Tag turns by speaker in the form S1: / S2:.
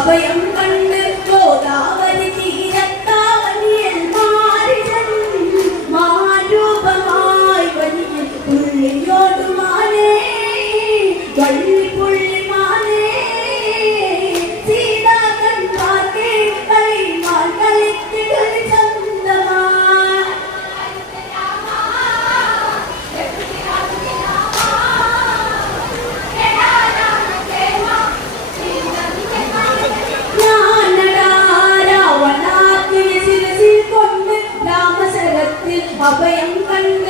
S1: അഭയം കണ്ട് ഗോദാവരി തീരത്താവനിയൽ മാറിടൻ മാരൂപമായി വലിയ പുള്ളിയോടുമാനേ വള്ളി പുള്ളി 宝贝，养分